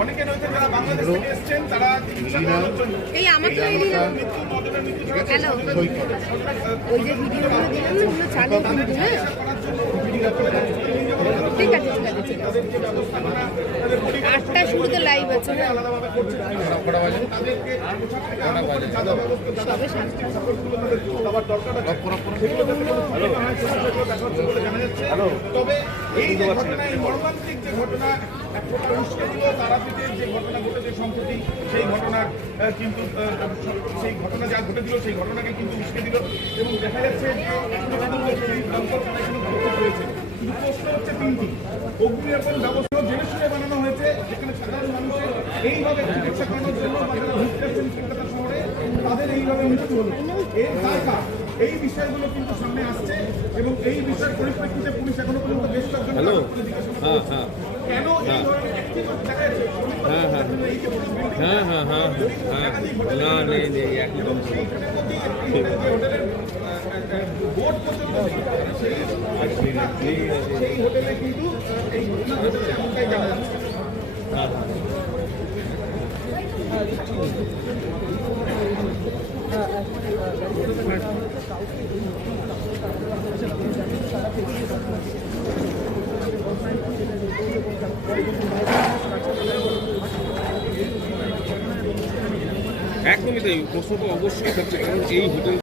অনেকে রয়েছে যারা বাংলাদেশ থেকে এসেছেন, তারা এই আমাকে হ্যালো ওই যে ভিডিওগুলো দিলাম না ওগুলো চালিয়ে কিন্তু হ্যাঁ ঠিক আছে ঠিক আছে ঠিক আছে 8টার শুরু তো লাইভ আছে না সবে 7টা তবে এই যে ঘটনা, এই মর্মান্তিক যে ঘটনা, এক প্রকার উস্কে দিল তারাপীঠের যে ঘটনা ঘটেছে সম্প্রতি, সেই ঘটনার কিন্তু সেই ঘটনা যা ঘটে দিল সেই ঘটনাকে কিন্তু উস্কে দিল এবং দেখা যাচ্ছে যে রয়েছে। কিন্তু প্রশ্ন হচ্ছে তিনটি: অগ্নিনির্বাপণ ব্যবস্থা জেনে শুনে বানানো হয়েছে, যেখানে সাধারণ মানুষের এইভাবে চিকিৎসা করানোর জন্য যারা ঘুরতে আসছেন কলকাতা শহরে তাদের এইভাবে মৃত্যু হলো, এর দায়টা এই বিষয়গুলো কিন্তু সামনে আসছে এবং এই বিষয়ের পরিপ্রেক্ষিতে পুলিশ এখনো পর্যন্ত বেশ কয়েকজন কেন এই ধরনের ব্যক্তিগত দেখা যাচ্ছে বোর্ড পর্যন্ত সেই হোটেলে কিন্তু এই ঘটনা ঘটেছে এমনটাই জানা যাচ্ছে। একদমই তাই, প্রশ্ন তো অবশ্যই থাকছে, কারণ এই হোটেল